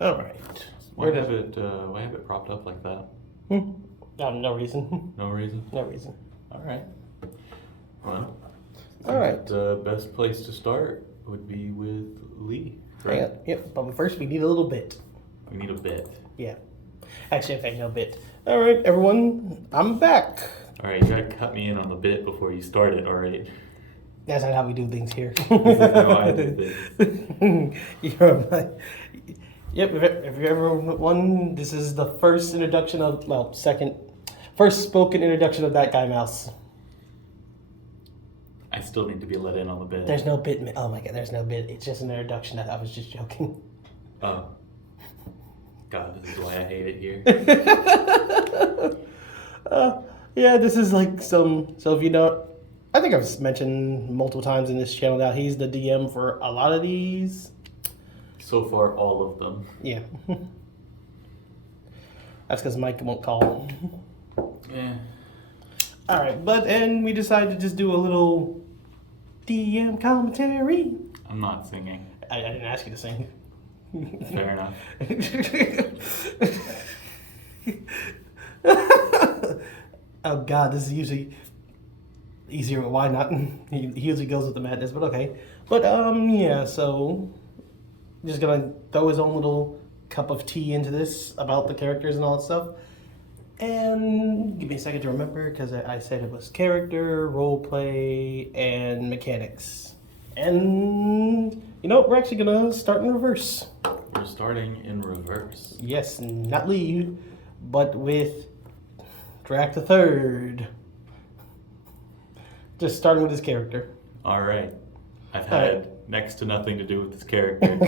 All right. Why have it propped up like that? No reason. No reason? No reason. All right. Well, all right. The best place to start would be with Lee, right? Yeah, yep, but first we need a little bit. We need a bit. Yeah. Actually, in fact, no bit. All right, everyone, I'm back. All right, you gotta cut me in on the bit before you start it, all right? That's not how we do things here. This is how I do things. You're like, yep, if you ever won, this is the first introduction of, first spoken introduction of That Guy Mouse. I still need to be let in on the bit. There's no bit. Oh my god, there's no bit. It's just an introduction. I was just joking. Oh. God, this is why I hate it here. Yeah, this is like so if you know, I think I've mentioned multiple times in this channel now, he's the DM for a lot of these. So far, all of them. Yeah. That's because Mike won't call. Yeah. All right, and we decided to just do a little DM commentary. I'm not singing. I didn't ask you to sing. Fair enough. Oh God, this is usually easier. Why not? He usually goes with the madness, but okay. But yeah. So just gonna throw his own little cup of tea into this about the characters and all that stuff. And give me a second to remember, because I said it was character, role play, and mechanics. And you know, we're actually gonna start in reverse. We're starting in reverse. Yes, not Lee, but with Drac the Third. Just starting with his character. All right. I've had next to nothing to do with this character.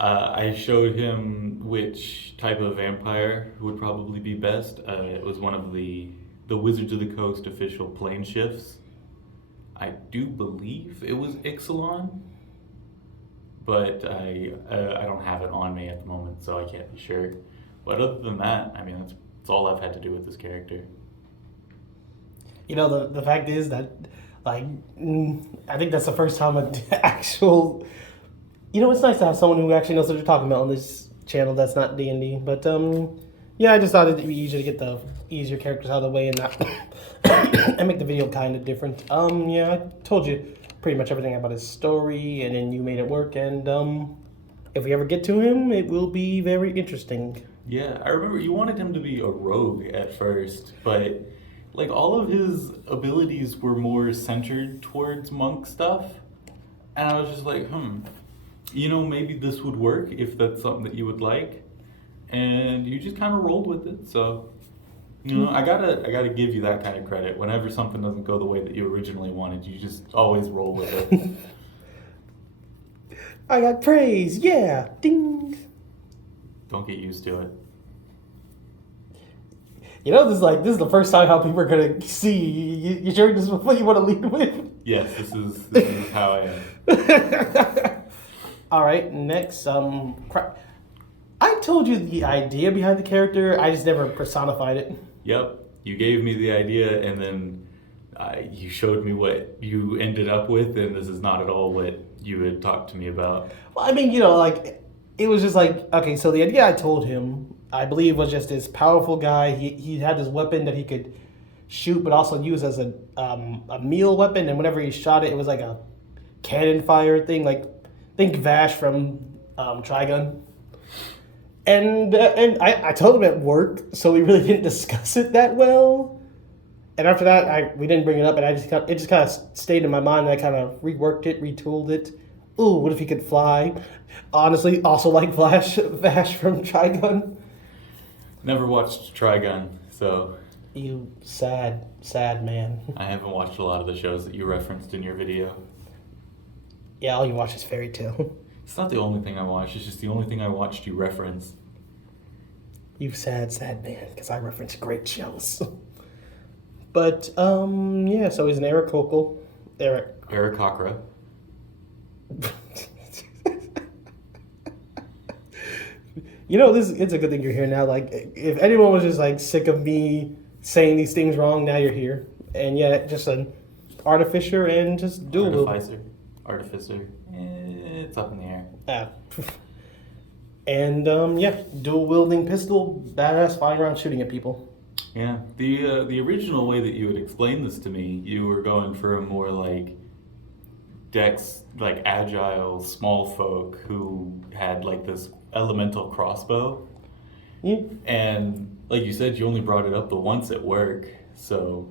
I showed him which type of vampire would probably be best. It was one of the Wizards of the Coast official plane shifts. I do believe it was Ixalan, but I don't have it on me at the moment, so I can't be sure. But other than that, I mean, that's all I've had to do with this character. You know, the fact is that, like, I think that's the first time an actual... You know, it's nice to have someone who actually knows what they're talking about on this channel that's not D&D. But, yeah, I just thought it'd be easier to get the easier characters out of the way and not... and make the video kind of different. Yeah, I told you pretty much everything about his story, and then you made it work. And, if we ever get to him, it will be very interesting. Yeah, I remember you wanted him to be a rogue at first, but... like, all of his abilities were more centered towards monk stuff. And I was just like, you know, maybe this would work if that's something that you would like. And you just kind of rolled with it. So, you know, I gotta give you that kind of credit. Whenever something doesn't go the way that you originally wanted, you just always roll with it. I got praise, yeah, ding. Don't get used to it. You know, this is the first time how people are gonna see. You sure this is what you want to lead with? Yes, this is how I am. All right, next, I told you the idea behind the character. I just never personified it. Yep, you gave me the idea, and then you showed me what you ended up with, and this is not at all what you had talked to me about. Well, I mean, you know, like, it was just like, okay, so the idea I told him, I believe, was just this powerful guy. He had this weapon that he could shoot, but also use as a meal weapon. And whenever he shot it, it was like a cannon fire thing. Like, think Vash from Trigun. And I told him it worked, so we really didn't discuss it that well. And after that, we didn't bring it up, and it just kind of stayed in my mind. And I kind of reworked it, retooled it. Ooh, what if he could fly? Honestly, also like Vash from Trigun. Never watched Trigun, so... You sad man. I haven't watched a lot of the shows that you referenced in your video. Yeah, all you watch is Fairy Tail. It's not the only thing I watched, it's just the only thing I watched you reference. You sad man, because I reference great shows. But, yeah, so he's an Aarakocra. You know, it's a good thing you're here now. Like, if anyone was just, like, sick of me saying these things wrong, now you're here. And, yeah, just an artificer and just do a little... Artificer. It's up in the air. And yeah, dual wielding pistol, badass flying around shooting at people. Yeah, the original way that you had explained this to me, you were going for a more like Dex, like agile, small folk who had like this elemental crossbow. Yeah. And like you said, you only brought it up the once at work. So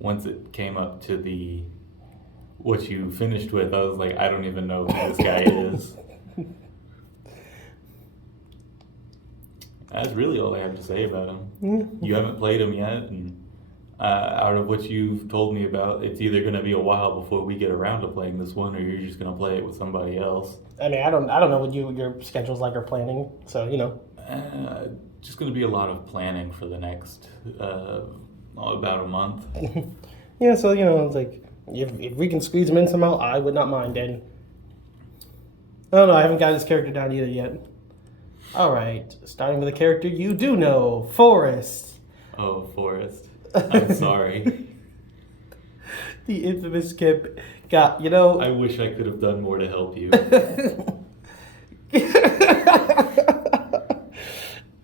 once it came up to the what you finished with, I was like, I don't even know who this guy is. That's really all I have to say about him. Yeah. You haven't played him yet, and out of what you've told me about, it's either going to be a while before we get around to playing this one, or you're just going to play it with somebody else. I mean, I don't know what your schedule's like or planning, so you know. Just going to be a lot of planning for the next about a month. Yeah, so you know, it's like if we can squeeze him in somehow, I would not mind. And I don't know, I haven't got his character down either yet. All right, starting with a character you do know, Forrest. Oh, Forrest. I'm sorry. The infamous Kip got, you know. I wish I could have done more to help you.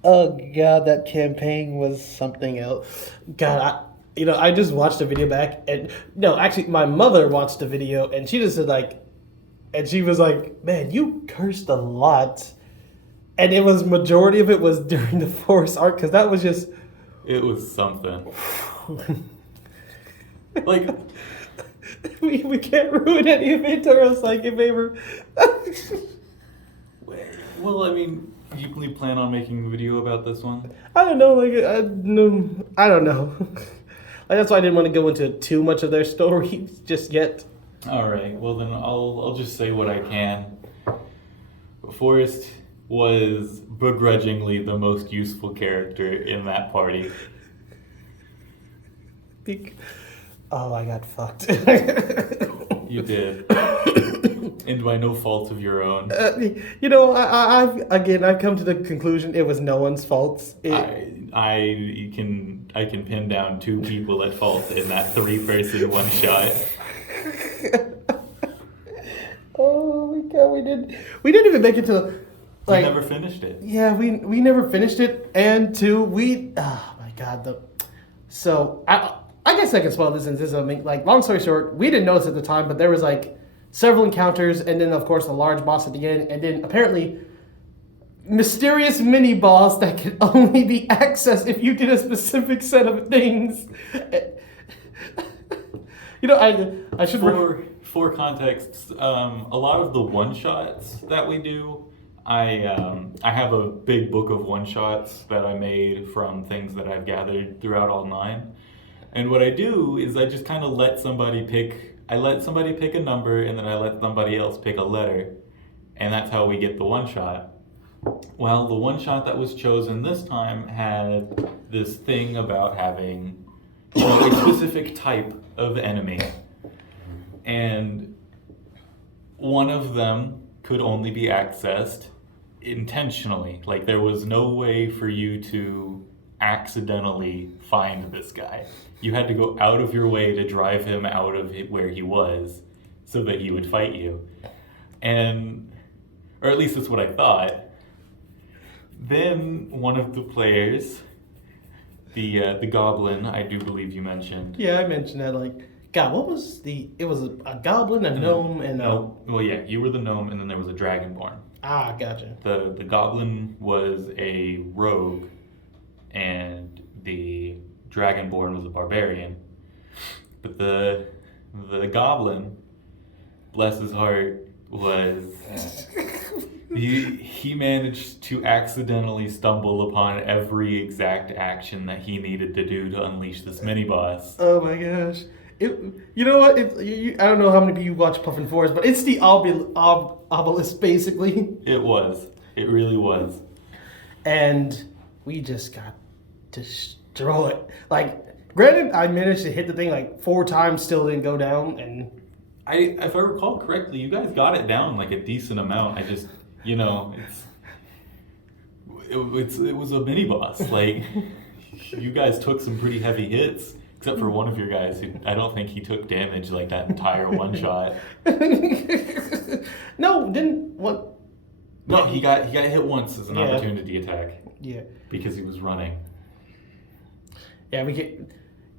Oh God, that campaign was something else. God, I just watched the video back, and no, actually, my mother watched the video, and she just said like, and she was like, "Man, you cursed a lot," and it was majority of it was during the Forest arc because that was just. It was something. Like, we can't ruin any of it, or else like if they were. well, I mean, you plan on making a video about this one? I don't know, like I don't know. Like that's why I didn't want to go into too much of their story just yet. All right. Well, then I'll just say what I can. Forrest was begrudgingly the most useful character in that party. Oh, I got fucked. You did. And by no fault of your own. You know, I've come to the conclusion it was no one's fault. I can pin down 2 people at fault in that 3-person one shot. Oh my God, we didn't even make it to like. We never finished it. Yeah, we never finished it, and 2 oh my God, so I guess I can spoil this since this is like long story short, we didn't notice at the time, but there was like several encounters, and then of course a large boss at the end, and then apparently mysterious mini boss that could only be accessed if you did a specific set of things. You know, I should. For context, a lot of the one shots that we do, I have a big book of one shots that I made from things that I've gathered throughout all 9. And what I do is I just kind of let somebody pick a number, and then I let somebody else pick a letter. And that's how we get the one shot. Well, the one shot that was chosen this time had this thing about having a specific type of enemy. And one of them could only be accessed intentionally. Like there was no way for you to accidentally find this guy. You had to go out of your way to drive him out of where he was so that he would fight you. And, or at least that's what I thought. Then one of the players, the goblin, I do believe you mentioned. Yeah, I mentioned that. Like, God, what was it was a goblin, a gnome, and no. Well, yeah, you were the gnome, and then there was a dragonborn. Ah, gotcha. The goblin was a rogue, and the dragonborn was a barbarian. But the goblin, bless his heart, was he managed to accidentally stumble upon every exact action that he needed to do to unleash this mini boss. Oh my gosh. You know what? I don't know how many people you watch Puffin Forest, but it's the obelisk, basically. It was. It really was. And we just got destroyed. Like, granted, I managed to hit the thing like 4 times, still didn't go down, and... if I recall correctly, you guys got it down like a decent amount. I just, it was a mini boss. Like, you guys took some pretty heavy hits. Except for one of your guys, who I don't think he took damage like that entire one shot. No, didn't what? No, he got hit once as an Yeah. opportunity attack Yeah. because he was running. Yeah, we can.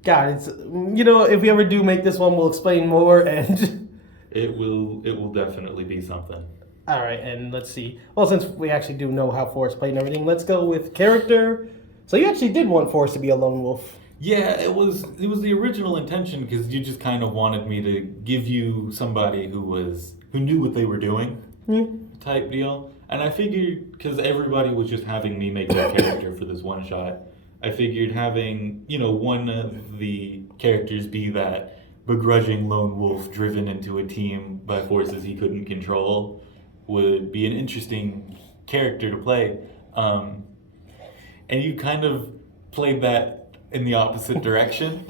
God, it's if we ever do make this one, we'll explain more. And It will definitely be something. all right, and let's see. Well, since we actually do know how Forrest played and everything, let's go with character. So you actually did want Forrest to be a lone wolf. Yeah, it was the original intention because you just kind of wanted me to give you somebody who knew what they were doing, type deal. And I figured because everybody was just having me make their character for this one shot, I figured having one of the characters be that begrudging lone wolf driven into a team by forces he couldn't control would be an interesting character to play. And you kind of played that in the opposite direction.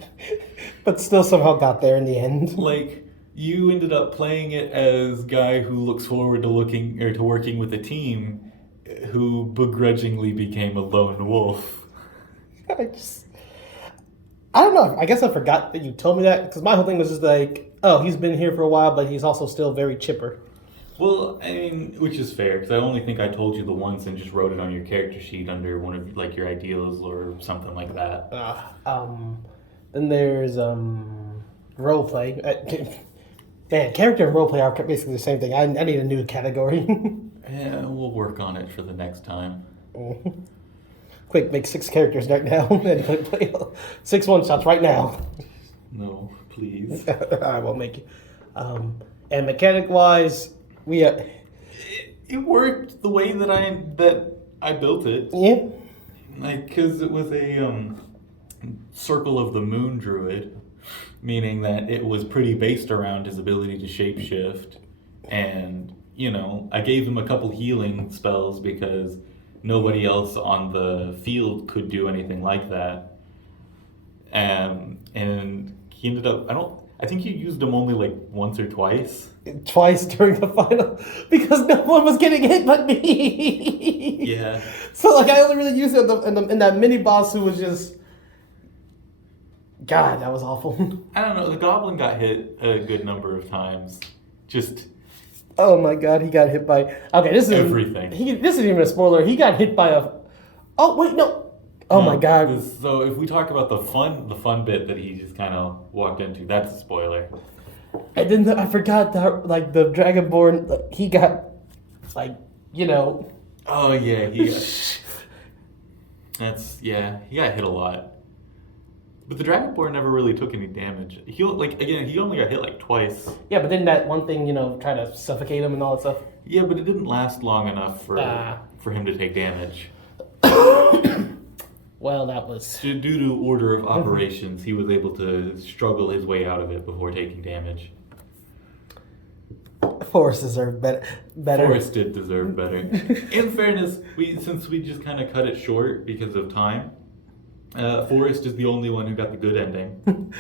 But still somehow got there in the end. Like, you ended up playing it as guy who looks forward to working with a team who begrudgingly became a lone wolf. I don't know. I guess I forgot that you told me that because my whole thing was just like, oh, he's been here for a while, but he's also still very chipper. Well, I mean, which is fair because I only think I told you the once and just wrote it on your character sheet under one of like your ideals or something like that. Then there's role play. Man, character and role play are basically the same thing. I need a new category. Yeah, we'll work on it for the next time. Quick, make 6 characters right now and play 6 one-shots right now. No, please. I won't make it. And mechanic-wise, we It worked the way that I built it. yeah. Like, because it was a circle of the moon druid, meaning that it was pretty based around his ability to shapeshift. And, I gave him a couple healing spells because nobody else on the field could do anything like that. And he ended up, I think you used him only like once or twice. Twice during the final because no one was getting hit but me. Yeah. So like I only really used it in that mini boss who was just. God, that was awful. I don't know. The goblin got hit a good number of times. Just. Oh my God, he got hit by. Okay, this is everything. This isn't even a spoiler. He got hit by a. Oh wait, no. Oh my God. So if we talk about the fun bit that he just kind of walked into, that's a spoiler. And then I forgot that like the Dragonborn, like, he got like Oh yeah, he got hit a lot. But the Dragonborn never really took any damage. He only got hit like twice. Yeah, but then that one thing, trying to suffocate him and all that stuff. Yeah, but it didn't last long enough for him to take damage. Well, that was Due to order of operations, he was able to struggle his way out of it before taking damage. Forrest deserved better. Forrest did deserve better. In fairness, since we just kind of cut it short because of time, Forrest is the only one who got the good ending.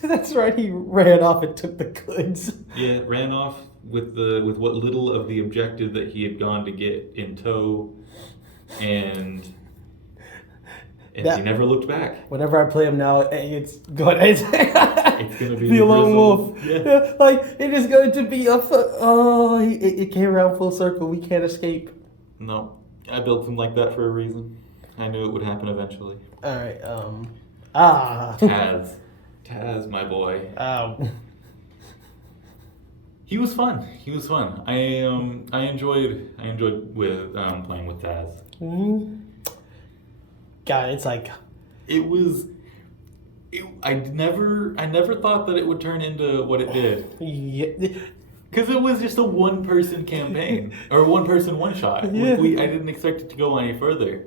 That's right. He ran off and took the goods. Yeah, ran off with what little of the objective that he had gone to get in tow, and he never looked back. Whenever I play him now, it's going. It's gonna be the lone wolf. Yeah. Like it is going to be it came around full circle. We can't escape. No, I built him like that for a reason. I knew it would happen eventually. All right. Taz, my boy. He was fun. I enjoyed playing with Taz. Mm-hmm. God, it's like I never thought that it would turn into what it did. Yeah. Because it was just a one-person campaign or one-person one-shot. Yeah. I didn't expect it to go any further.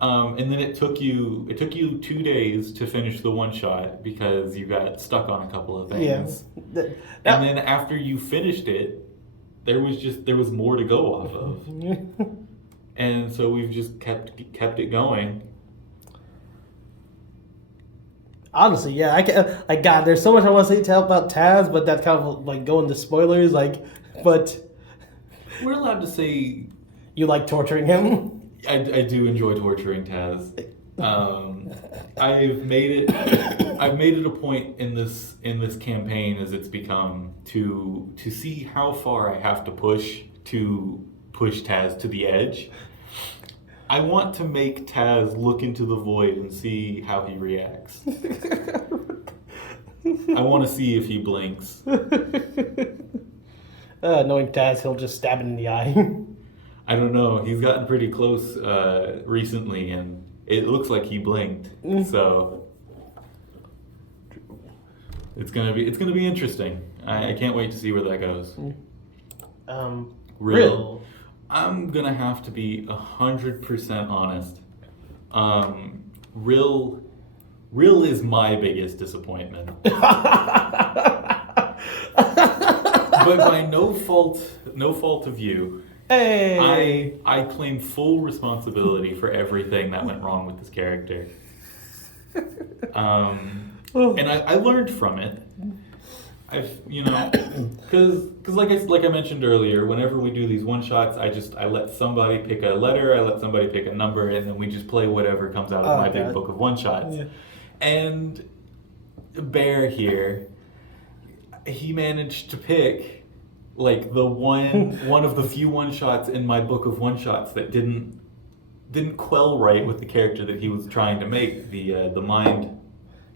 And then it took you 2 days to finish the one-shot because you got stuck on a couple of things. Yeah. And then after you finished it, there was more to go off of. And so we've just kept it going. Honestly, yeah, I can. Like, God, there's so much I want to say about Taz, but that's kind of like going to spoilers. Like, but we're allowed to say you like torturing him. I do enjoy torturing Taz. I've made it a point in this campaign as it's become to see how far I have to push to push Taz to the edge. I want to make Taz look into the void and see how he reacts. I want to see if he blinks. Knowing Taz, he'll just stab it in the eye. I don't know. He's gotten pretty close recently, and it looks like he blinked. So it's gonna be interesting. I can't wait to see where that goes. Real. I'm gonna have to be 100% honest. Real is my biggest disappointment. But by no fault of you. Hey. I claim full responsibility for everything that went wrong with this character. And I learned from it. Because like I mentioned earlier, whenever we do these one shots, I let somebody pick a letter, I let somebody pick a number, and then we just play whatever comes out of my big book of one shots. Yeah. And Bear here, he managed to pick like the one of the few one shots in my book of one shots that didn't quell right with the character that he was trying to make, the mind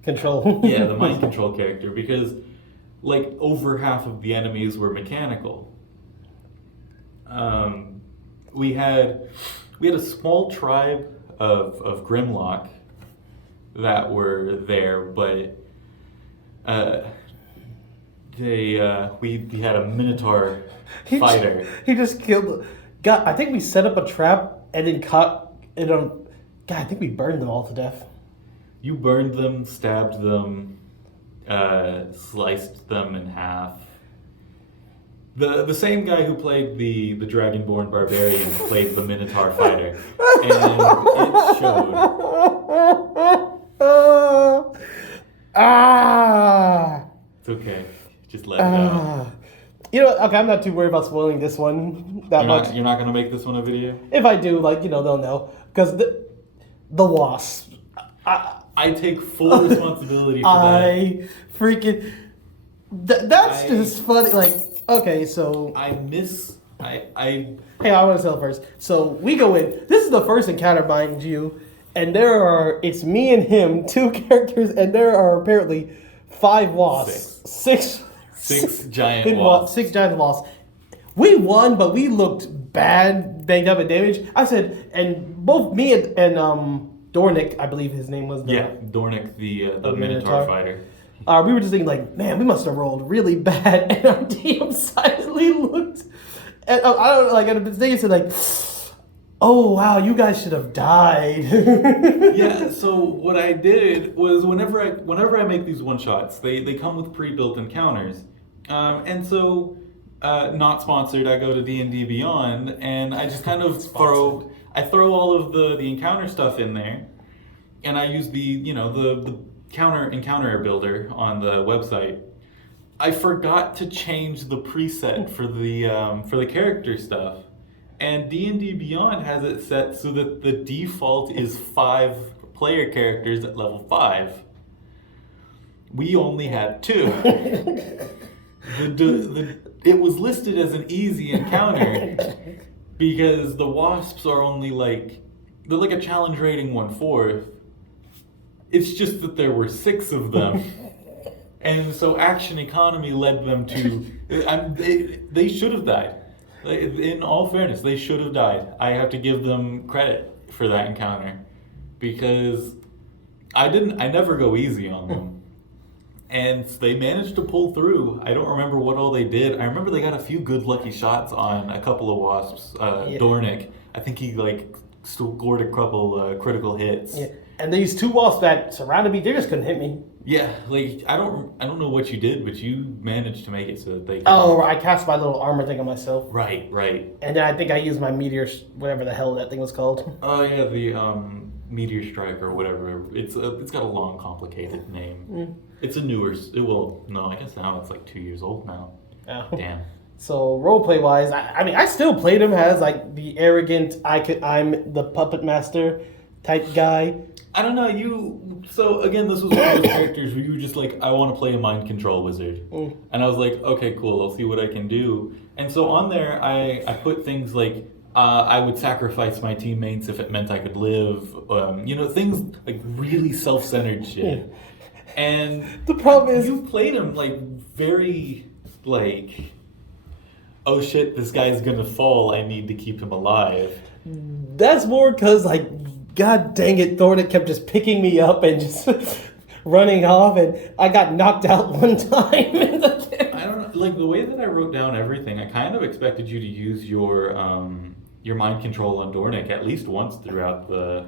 control. Yeah, the mind control character, because like over half of the enemies were mechanical. We had a small tribe of Grimlock that were there, but we had a Minotaur fighter. He just killed. God, I think we set up a trap and then caught it on. God, I think we burned them all to death. You burned them, stabbed them, sliced them in half. The same guy who played the Dragonborn Barbarian played the Minotaur fighter, and it showed. It's okay. Just let it out. You know, okay, I'm not too worried about spoiling this one that much. You're not gonna make this one a video? If I do, they'll know. Because the wasp. I take full responsibility for that. Freaking... That's just funny. Okay, so... Hey, I want to tell first. So, we go in. This is the first encounter, mind you. And it's me and him, 2 characters, and there are apparently 5 wasps. 6 giant wasps. 6 giant wasps. We won, but we looked bad, banged up and damaged. I said, and both me and Dornick, I believe his name was. Dornick, the Minotaur fighter. We were just thinking, man, we must have rolled really bad, and our DM silently looked. And I don't at the thing said oh wow, you guys should have died. Yeah. So what I did was whenever I make these one shots, they come with pre-built encounters, and so not sponsored. I go to D&D Beyond, and I just kind of throw all of the encounter stuff in there, and I use the encounter builder on the website. I forgot to change the preset for the character stuff, and D&D Beyond has it set so that the default is 5 player characters at level 5. We only had 2. It was listed as an easy encounter because the wasps are only they're like a challenge rating 1/4. It's just that there were 6 of them. And so action economy led them to... they should have died. In all fairness, they should have died. I have to give them credit for that encounter. Because I never go easy on them. And they managed to pull through. I don't remember what all they did. I remember they got a few good lucky shots on a couple of wasps. Dornick, I think he scored a couple critical hits. Yeah. And these 2 wasps that surrounded me, they just couldn't hit me. Yeah, I don't know what you did, but you managed to make it so that they could... Oh, I cast my little armor thing on myself. Right. And then I think I used my meteor, whatever the hell that thing was called. Oh yeah, the meteor strike or whatever. It's got a long, complicated name. It's a newer... I guess now it's 2 years old now. Oh. Damn. So roleplay wise, I still played him as the arrogant, I'm the puppet master type guy. I don't know, so again, this was one of those characters where you were just I want to play a mind control wizard. And I was okay, cool, I'll see what I can do. And so on there, I put things I would sacrifice my teammates if it meant I could live. Things like really self-centered shit. And The problem is, you played him like very like, oh shit, this guy's gonna fall. I need to keep him alive. that's more because, like, god dang it, Thornton kept just picking me up and just running off, and I got knocked out one time. I don't know, like the way that I wrote down everything, I kind of expected you to use your mind control on Dornick at least once throughout the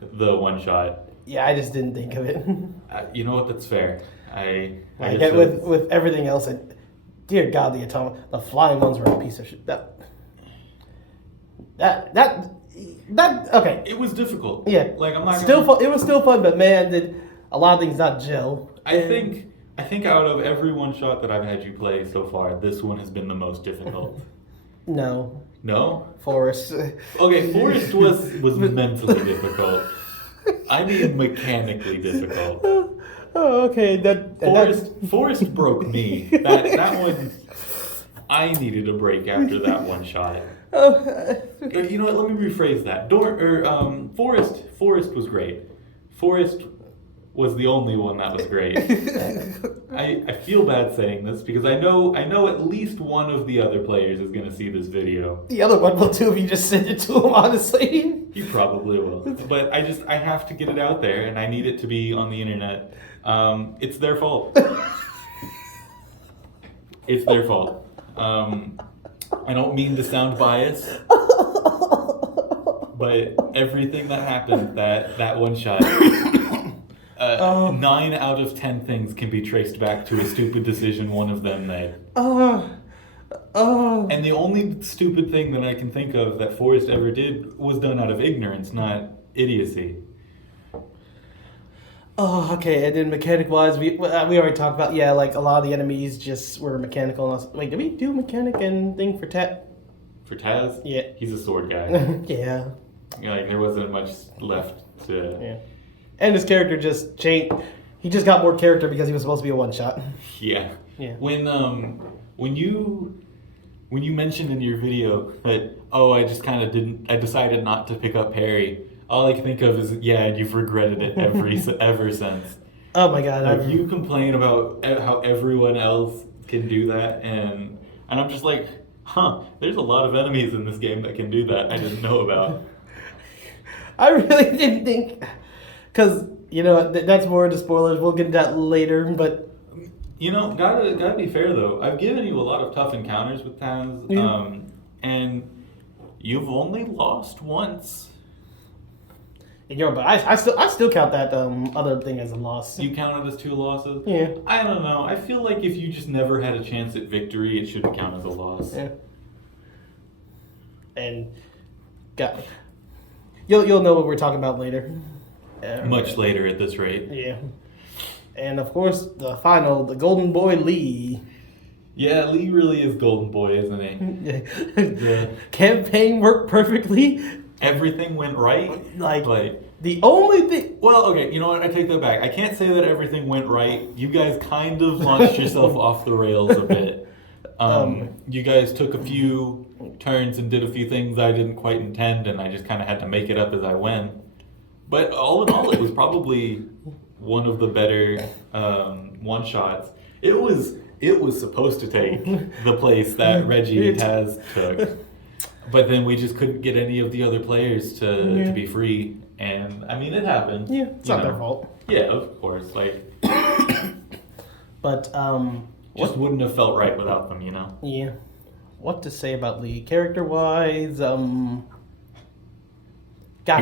one shot. Yeah, I just didn't think of it. You know what? That's fair. I Like, just with everything else, dear God, the flying ones were a piece of shit. That okay. It was difficult. Yeah, like I'm not still fun. It was still fun, but man, did a lot of things not gel. I think out of every one shot that I've had you play so far, this one has been the most difficult. No, Forrest. Okay, Forrest was mentally difficult. I mean mechanically difficult. Oh, okay. Forrest broke me. That one, I needed a break after that one shot. You know what? Let me rephrase that. Forrest was great. Forrest was the only one that was great. I feel bad saying this because I know at least one of the other players is going to see this video. The other one will too if you just send it to him. Honestly, He probably will. But I have to get it out there, and I need it to be on the internet. It's their fault. It's their fault. I don't mean to sound biased, but everything that happened that one shot, 9 out of 10 things can be traced back to a stupid decision one of them made. And the only stupid thing that I can think of that Forrest ever did was done out of ignorance, not idiocy. Oh, okay. And then mechanic-wise, we already talked about, yeah, like a lot of the enemies just were mechanical. Wait, did we do mechanic and thing for Tat? For Taz? Yeah. He's a sword guy. Yeah. Like there wasn't much left to. Yeah. And his character just changed. He just got more character because he was supposed to be a one-shot. Yeah. Yeah. When you mentioned in your video that I decided not to pick up Harry. All I can think of is, yeah, you've regretted it ever since. Oh my God! Like you complain about how everyone else can do that, and I'm just like, there's a lot of enemies in this game that can do that I didn't know about. I really didn't think, because that's more into spoilers. We'll get into that later, but gotta be fair though. I've given you a lot of tough encounters with Taz, and you've only lost once. But I still count that other thing as a loss. You count it as 2 losses? Yeah. I don't know. I feel like if you just never had a chance at victory, it shouldn't count as a loss. Yeah. And you'll know what we're talking about later. Much later at this rate. Yeah. And of course, the Golden Boy Lee. Yeah, Lee really is Golden Boy, isn't he? Yeah. Campaign worked perfectly. Everything went right. The only thing. Well, okay, you know what? I take that back. I can't say that everything went right. You guys kind of launched yourself off the rails a bit. You guys took a few turns and did a few things I didn't quite intend, and I just kind of had to make it up as I went. But all in all, it was probably one of the better one shots. It was supposed to take the place that Reggie and Taz took. But then we just couldn't get any of the other players to be free. And, I mean, it happened. Yeah, it's not their fault. Yeah, of course. But, just wouldn't have felt right without them, Yeah. What to say about Lee? Character-wise, he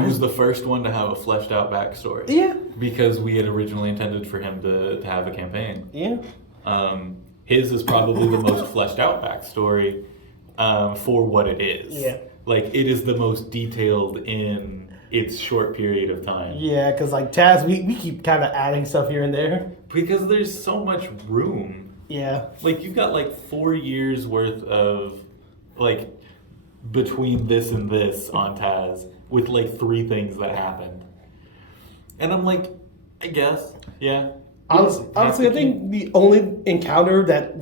was the first one to have a fleshed out backstory. Yeah. Because we had originally intended for him to have a campaign. Yeah. His is probably the most fleshed out backstory. For what it is. Yeah. Like, it is the most detailed in its short period of time. Yeah, because, Taz, we keep kind of adding stuff here and there. Because there's so much room. Yeah. Like, you've got, 4 years worth of, between this and this on Taz with, 3 things that happened. And I'm like, I guess, yeah. Honestly, I think the only encounter that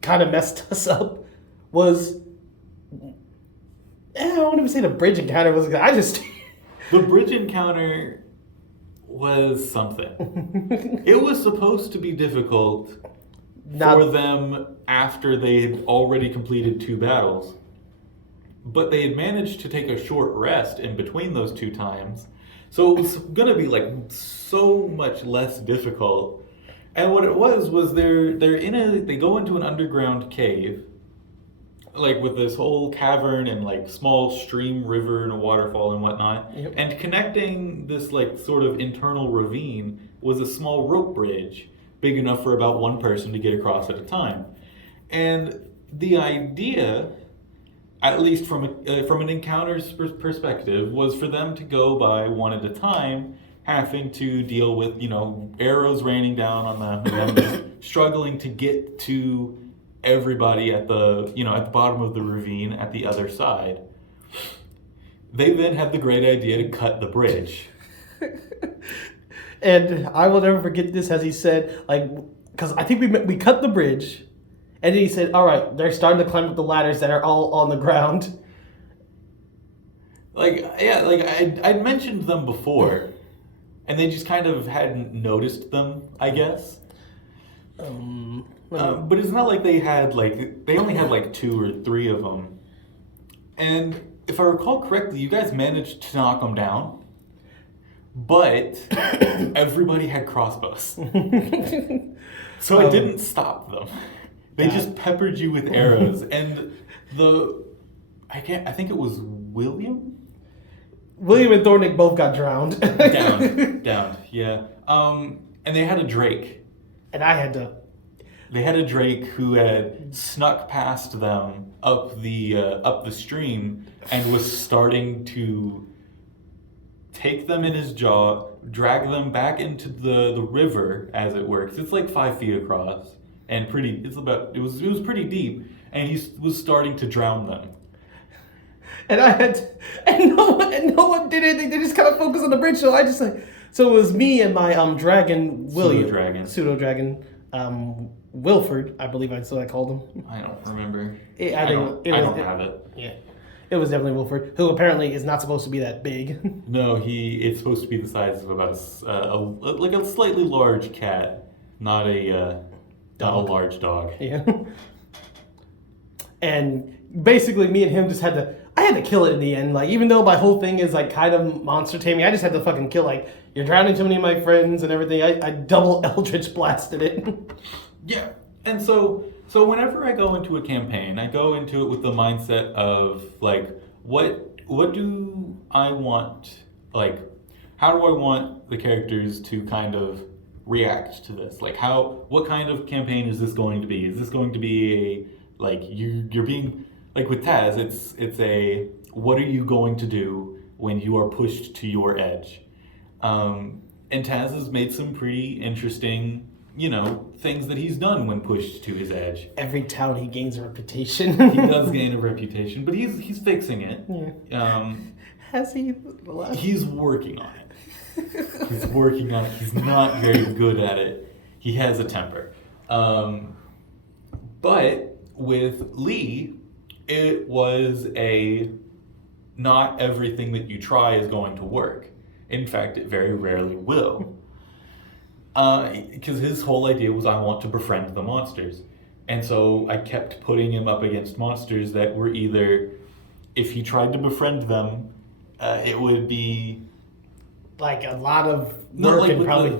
kind of messed us up was I don't even say the bridge encounter was good. I just The bridge encounter was something. It was supposed to be difficult for them after they had already completed 2 battles. But they had managed to take a short rest in between those 2 times. So it was going to be like so much less difficult. And what it was they go into an underground cave, like with this whole cavern and like small stream, river, and a waterfall and whatnot. Yep. And connecting this like sort of internal ravine was a small rope bridge, big enough for about 1 person to get across at a time. And the idea, at least from an encounter's perspective, was for them to go by 1 at a time, having to deal with arrows raining down on them, struggling to get to everybody at the at the bottom of the ravine at the other side. They then had the great idea to cut the bridge. And I will never forget this, as he said, like, because I think we cut the bridge, and then he said, "All right, they're starting to climb up the ladders that are all on the ground." I'd mentioned them before, and they just kind of hadn't noticed them, I guess. But it's not like they only had like 2 or 3 of them. And if I recall correctly, you guys managed to knock them down, but everybody had crossbows. So it didn't stop them. They just peppered you with arrows. And I think it was William and Thornick both got drowned. Down, yeah. And they had a Drake. And I had to... They had a Drake who had snuck past them up the stream and was starting to take them in his jaw, drag them back into the river, as it works. It's like 5 feet across and it was pretty deep, and he was starting to drown them. And no one did anything. They just kind of focused on the bridge. So so it was me and my dragon William, pseudo dragon, Wilford, I believe I called him. I don't remember. I don't have it. Yeah, it was definitely Wilford, who apparently is not supposed to be that big. No, it's supposed to be the size of about a slightly large cat, not a large dog. Yeah. And basically, me and him just I had to kill it in the end. Like, even though my whole thing is like kind of monster taming, I just had to fucking kill, like, you're drowning too many of my friends and everything. I double Eldritch blasted it. Yeah. And so whenever I go into a campaign, I go into it with the mindset of like, what do I want? Like, how do I want the characters to kind of react to this? Like, what kind of campaign is this going to be? Is this going to be you're being, like with Taz, it's a, what are you going to do when you are pushed to your edge? And Taz has made some pretty interesting, things that he's done when pushed to his edge. Every town he gains a reputation. He does gain a reputation, but he's fixing it. Yeah. Has he? He's working on it. He's working on it. He's not very good at it. He has a temper. But with Lee, it was not everything that you try is going to work. In fact, it very rarely will. Because his whole idea was, I want to befriend the monsters. And so I kept putting him up against monsters that were either, if he tried to befriend them, it would be... like a lot of work.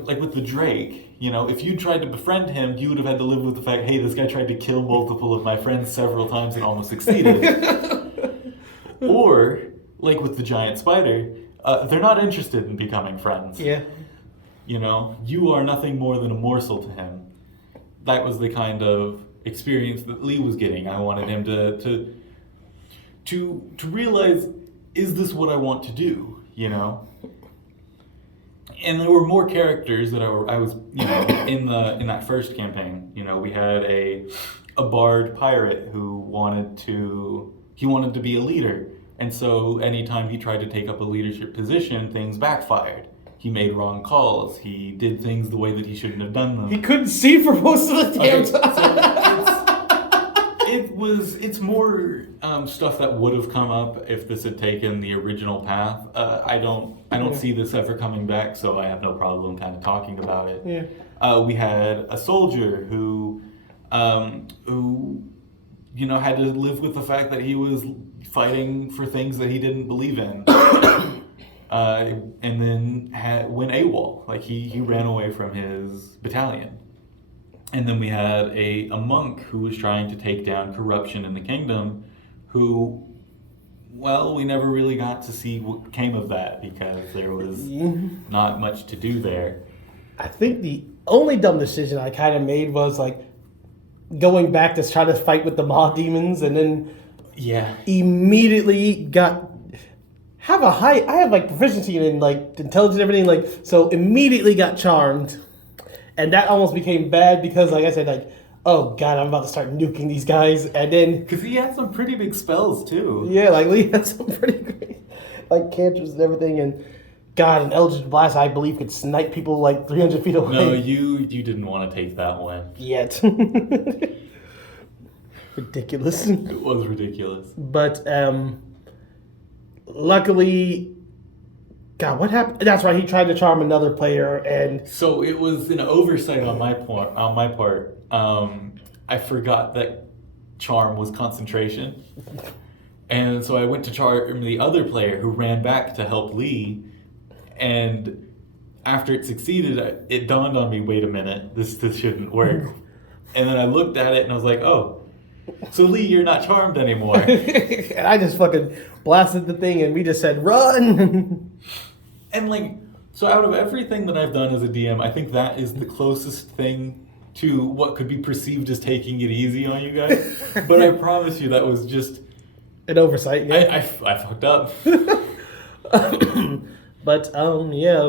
Like with the Drake. If you tried to befriend him, you would have had to live with the fact, hey, this guy tried to kill multiple of my friends several times and almost succeeded. Or, like with the giant spider, they're not interested in becoming friends. Yeah. You are nothing more than a morsel to him. That was the kind of experience that Lee was getting. I wanted him to realize, is this what I want to do? And there were more characters that I was in that first campaign. We had a bard pirate who wanted to be a leader, and so anytime he tried to take up a leadership position, things backfired. He made wrong calls. He did things the way that he shouldn't have done them. He couldn't see for most of the damn time. It's more stuff that would have come up if this had taken the original path. I don't see this ever coming back, so I have no problem kind of talking about it. Yeah. We had a soldier who had to live with the fact that he was fighting for things that he didn't believe in. And then went AWOL. Like he ran away from his battalion. And then we had a monk who was trying to take down corruption in the kingdom, who, well, we never really got to see what came of that because there was not much to do there. I think the only dumb decision I kind of made was like going back to try to fight with the Maw demons, and then immediately I have like proficiency in like intelligence and everything, like, so immediately got charmed. And that almost became bad because, like I said, like, oh god, I'm about to start nuking these guys, and then because he had some pretty big spells too. Yeah, like Lee had some pretty great, like, cantrips and everything, and God, an Eldritch Blast, I believe, could snipe people like 300 feet away. No, you didn't want to take that one yet. Ridiculous. It was ridiculous. But luckily. God, what happened? That's right. He tried to charm another player, and so it was an oversight on my part. I forgot that charm was concentration, and so I went to charm the other player who ran back to help Lee. And after it succeeded, it dawned on me: wait a minute, this shouldn't work. And then I looked at it and I was like, oh, so Lee, you're not charmed anymore. And I just fucking blasted the thing, and we just said, run. And like, so out of everything that I've done as a DM, I think that is the closest thing to what could be perceived as taking it easy on you guys. But I promise you that was just an oversight. Yeah, I fucked up. But yeah,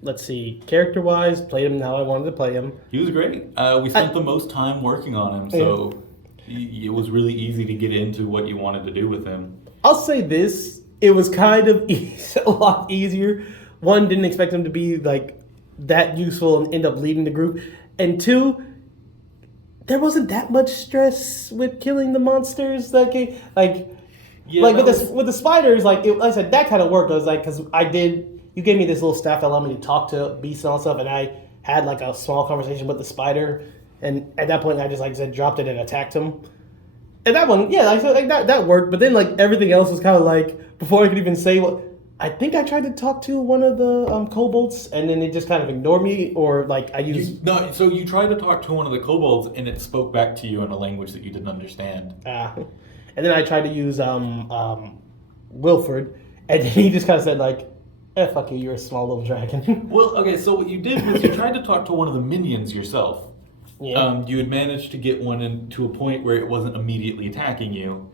let's see. Character-wise, played him how I wanted to play him. He was great. We spent the most time working on him, so it was really easy to get into what you wanted to do with him. I'll say this. It was kind of a lot easier. One, didn't expect him to be like that useful and end up leading the group. And two, there wasn't that much stress with killing the monsters that game. Like with the spiders, like I said, that kind of worked. I was like, because you gave me this little staff that allowed me to talk to beasts and all that stuff, and I had like a small conversation with the spider. And at that point, I just, like I said, dropped it and attacked him. And that one, yeah, like that worked. But then, like, everything else was kind of like, before I could even say what, I think I tried to talk to one of the kobolds, and then it just kind of ignored me, or like I used. So you tried to talk to one of the kobolds, and it spoke back to you in a language that you didn't understand. And then I tried to use Wilford, and he just kind of said like, fuck you, you're a small little dragon. Well, okay, so what you did was you tried to talk to one of the minions yourself. Yeah. You had managed to get one to a point where it wasn't immediately attacking you.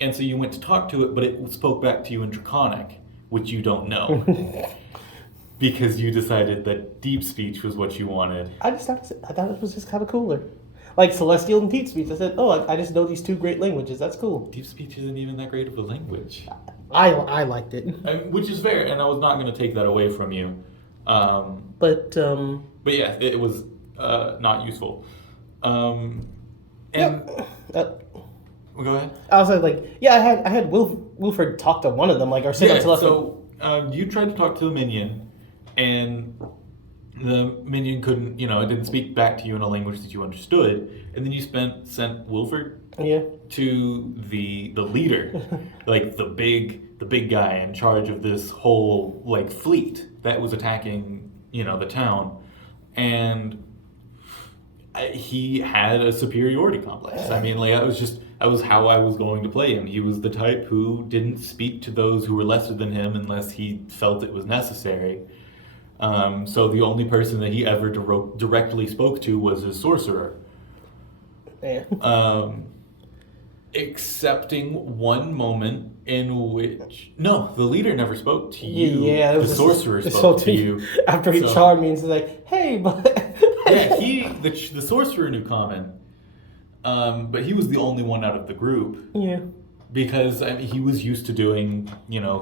And so you went to talk to it, but it spoke back to you in Draconic, which you don't know. Because you decided that deep speech was what you wanted. I thought it was just kind of cooler. Like Celestial and Deep Speech. I said, I just know these two great languages. That's cool. Deep speech isn't even that great of a language. I liked it. Which is fair, and I was not going to take that away from you. But yeah, it was not useful. Go ahead. I was like, yeah, I had Wilford talk to one of them, like, or say to so you tried to talk to the minion, and the minion couldn't, it didn't speak back to you in a language that you understood, and then you sent Wilford to the leader, like the big guy in charge of this whole like fleet that was attacking, the town, and he had a superiority complex. I mean, like, that was how I was going to play him. He was the type who didn't speak to those who were lesser than him unless he felt it was necessary. So the only person that he ever directly spoke to was his sorcerer. Yeah. Excepting one moment in which... No, the leader never spoke to you. Yeah, the sorcerer spoke to you. After he charmed me and said, like, hey, but... Yeah, the sorcerer knew common. But he was the only one out of the group. Yeah. Because he was used to doing,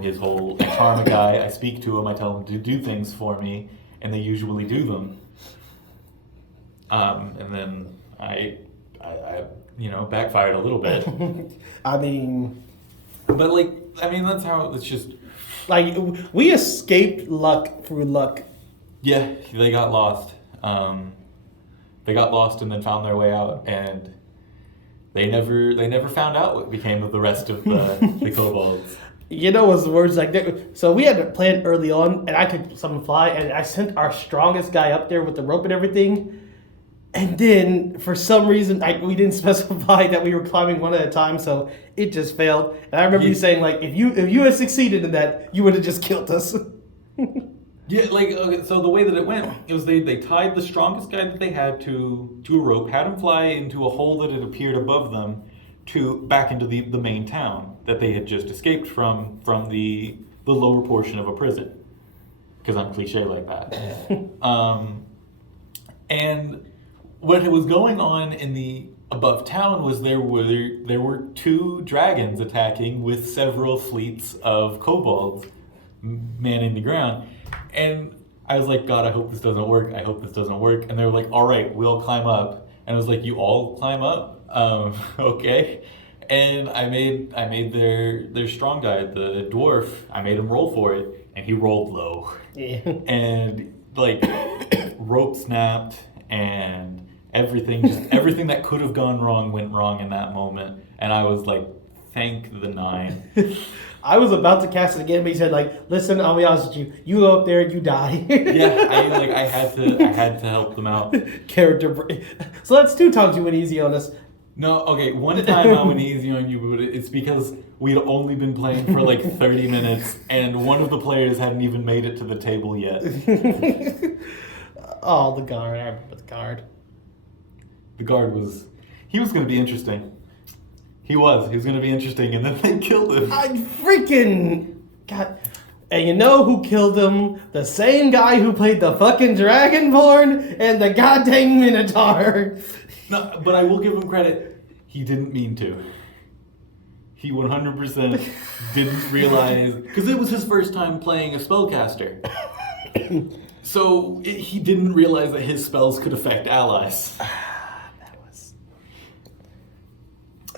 his whole, I charm a guy, I speak to him, I tell him to do things for me, and they usually do them. And then I backfired a little bit. I mean, But that's how it's just. like we escaped luck through luck. Yeah, they got lost. They got lost and then found their way out, and they never found out what became of the rest of the kobolds. You know, was the words like that. So we had a plan early on, and I could summon fly, and I sent our strongest guy up there with the rope and everything. And then, for some reason, we didn't specify that we were climbing one at a time, so it just failed. And I remember you saying, like, if you had succeeded in that, you would have just killed us. Yeah, okay, so the way that it went, it was they tied the strongest guy that they had to a rope, had him fly into a hole that had appeared above them, back into the main town that they had just escaped from the lower portion of a prison. Because I'm cliche like that. And what was going on in the above town was there were 2 dragons attacking with several fleets of kobolds manning the ground. And I was like, God, I hope this doesn't work. I hope this doesn't work. And they were like, all right, we'll climb up. And I was like, you all climb up? Okay. And I made their strong guy, the dwarf, I made him roll for it, and he rolled low. Yeah. And rope snapped, and everything that could have gone wrong went wrong in that moment. And I was like, thank the 9. I was about to cast it again, but he said, like, listen, I'll be honest with you. You go up there and you die. Yeah, I had to help them out. So that's 2 times you went easy on us. No, okay, one time I went easy on you, but it's because we'd only been playing for like 30 minutes, and one of the players hadn't even made it to the table yet. Oh, the guard. I remember the guard. The guard he was going to be interesting. He was going to be interesting, and then they killed him. I freaking... God... And you know who killed him? The same guy who played the fucking Dragonborn and the goddamn Minotaur. No, but I will give him credit. He didn't mean to. He 100% didn't realize... Because it was his first time playing a spellcaster. So he didn't realize that his spells could affect allies.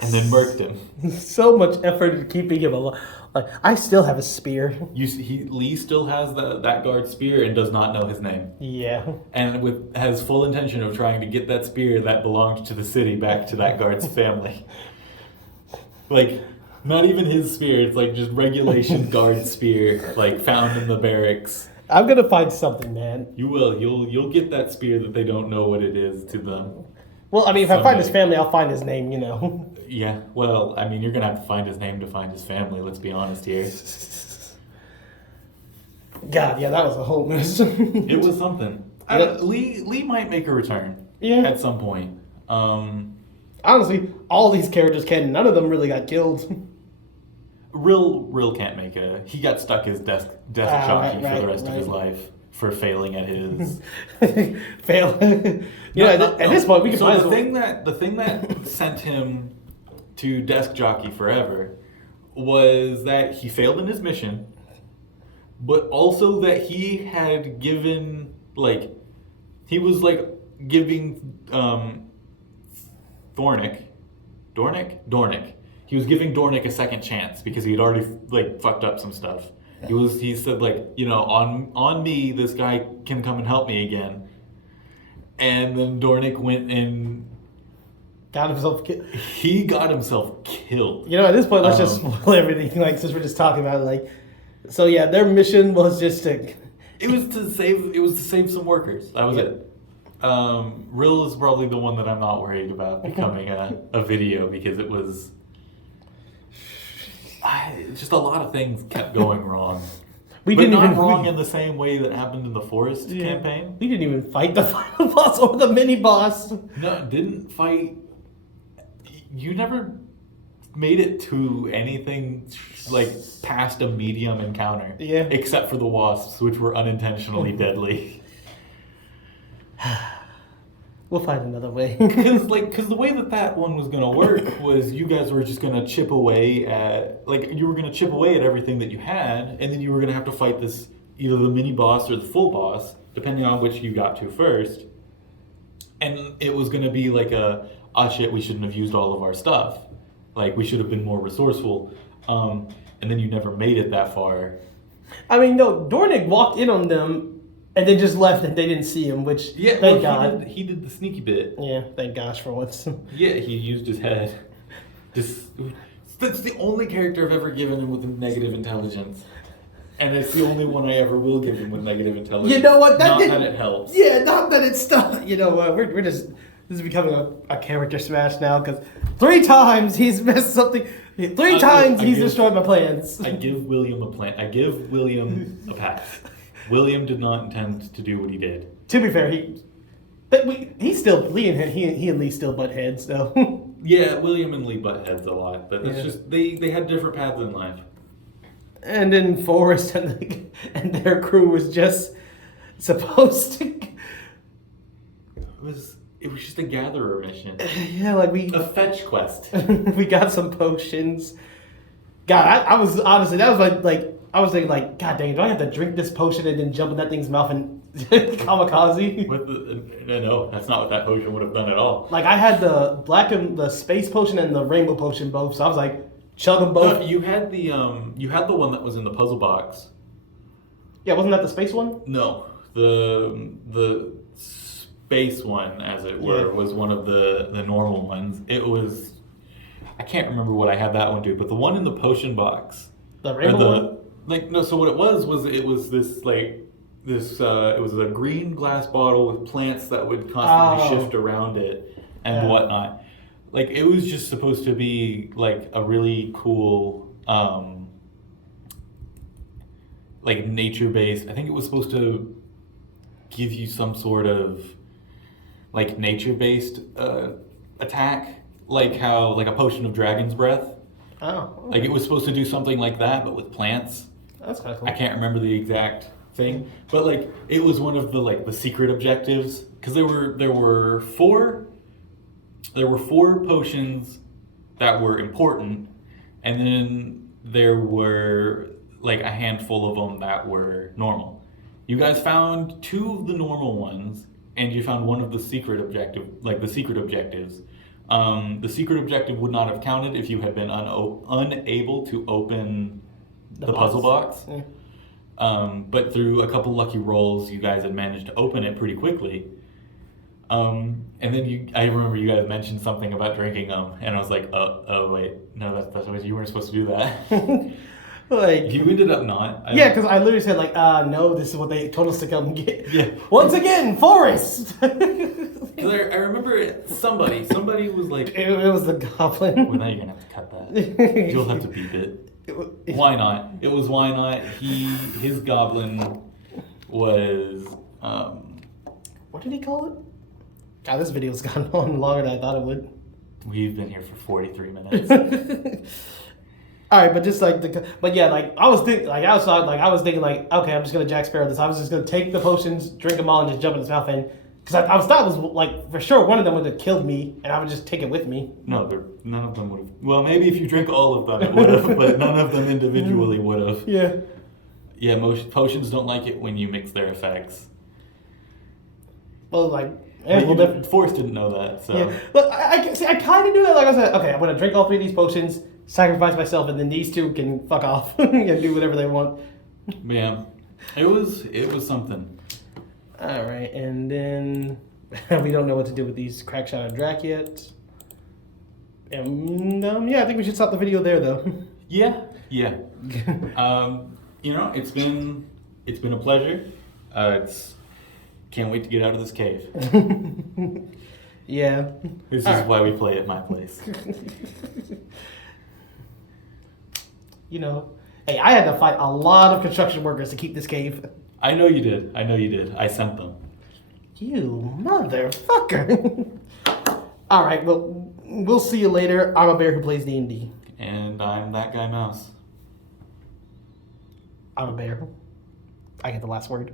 And then murked him. So much effort in keeping him alive. Like, I still have a spear. Lee still has that guard's spear and does not know his name. Yeah. And has full intention of trying to get that spear that belonged to the city back to that guard's family. Like, not even his spear. It's like just regulation guard spear, like found in the barracks. I'm gonna find something, man. You will. You'll get that spear that they don't know what it is to them. Well, I mean, if I find his family, I'll find his name, you know. Yeah, well, I mean, you're going to have to find his name to find his family, let's be honest here. God, yeah, that was a whole mess. It was something. Lee might make a return at some point. Honestly, all these characters can. None of them really got killed. Rill can't make he got stuck as desk jockey for the rest of his life for failing at his... Fail. At this point, we can So the thing that sent him to desk jockey forever was that he failed in his mission, but also that he had given, he was, giving Dornick. He was giving Dornick a second chance because he had already, fucked up some stuff. He said, on me, this guy can come and help me again. And then Dornick went and... Got himself killed. He got himself killed. At this point, let's just spoil everything, since we're just talking about it, So, yeah, their mission was just to... It was to save some workers. That was it. Rill is probably the one that I'm not worried about becoming a video, because it was... just a lot of things kept going wrong. But didn't not even wrong in the same way that happened in the Forest campaign. We didn't even fight the final boss or the mini boss. No, didn't fight. You never made it to anything past a medium encounter. Yeah. Except for the wasps, which were unintentionally deadly. We'll find another way. Because the way that one was gonna work was you guys were just gonna chip away at everything that you had, and then you were gonna have to fight this, either the mini boss or the full boss, depending on which you got to first. And it was gonna be oh shit, we shouldn't have used all of our stuff. Like, we should have been more resourceful. And then you never made it that far. I mean, no, Dornick walked in on them and then just left and they didn't see him, which, Yeah, thank well, God. he did the sneaky bit. Yeah, thank gosh for once. Yeah, he used his head. That's the only character I've ever given him with negative intelligence. And it's the only one I ever will give him with negative intelligence. You know what? Not that it helps. Yeah, not that it's stuff. You know what? We're just, this is becoming a character smash now because 3 times he's messed something. 3 times he's destroyed my plans. I give William a plan. I give William a pass. William did not intend to do what he did. To be fair, he's still Lee and he and Lee still butt heads though. Yeah, William and Lee butt heads a lot, but that's just they had different paths in life. And then Forrest and their crew was just supposed to. It was just a gatherer mission. Yeah, like a fetch quest. We got some potions. God, I was honestly that was like I was thinking like, God dang, do I have to drink this potion and then jump in that thing's mouth and kamikaze? No, that's not what that potion would have done at all. Like I had the space potion and the rainbow potion both, so I was like, chug them both. No, you had the one that was in the puzzle box. Yeah, wasn't that the space one? No, the space one, as it were, was one of the normal ones. It was, I can't remember what I had that one do, but the one in the potion box. The rainbow one? So what it was this it was a green glass bottle with plants that would constantly shift around it and whatnot. Like, it was just supposed to be like a really cool like nature-based. I think it was supposed to give you some sort of like nature-based attack, like how like a potion of dragon's breath. Oh. Okay. Like, it was supposed to do something like that, but with plants. That's kind of cool. I can't remember the exact thing, but like it was one of the secret objectives, because there were 4 potions that were important, and then there were like a handful of them that were normal. You guys found 2 of the normal ones, and you found one of the secret objectives. The secret objective would not have counted if you had been unable to open the puzzle box. Yeah. But through a couple lucky rolls, you guys had managed to open it pretty quickly. And then I remember you guys mentioned something about drinking them, and I was like, oh wait, no, that's what you weren't supposed to do that. Like, you ended up not. Yeah, because I literally said like, no, this is what they told us to come get. Yeah. Once again, Forrest. Because I remember somebody was like, it was the goblin. well, now you're gonna have to cut that. You'll have to beep it. Why not? It was why not. His goblin was what did he call it? God, this video's gone on longer than I thought it would. We've been here for 43 minutes. All right, but just like but yeah, like I was thinking, like okay, I'm just gonna Jack Sparrow this. I was just gonna take the potions, drink them all, and just jump in his mouth, and because I thought it was like for sure one of them would have killed me, and I would just take it with me. No, none of them would have. Well, maybe if you drink all of them, it would have, but none of them individually would have. Yeah. Yeah, potions don't like it when you mix their effects. Well, like. Forrest didn't know that, so. Yeah. Look, I kind of knew that. Like I said, okay, I'm gonna drink all 3 of these potions, sacrifice myself, and then these 2 can fuck off and do whatever they want. Yeah, it was something. All right, and then we don't know what to do with these crack shot and Drac yet. And yeah, I think we should stop the video there, though. Yeah. It's been a pleasure. Can't wait to get out of this cave. Yeah. This is why we play at my place. Hey, I had to fight a lot of construction workers to keep this cave. I know you did. I sent them. You motherfucker. All right, well, we'll see you later. I'm a bear who plays D&D. And I'm that guy Mouse. I'm a bear. I get the last word.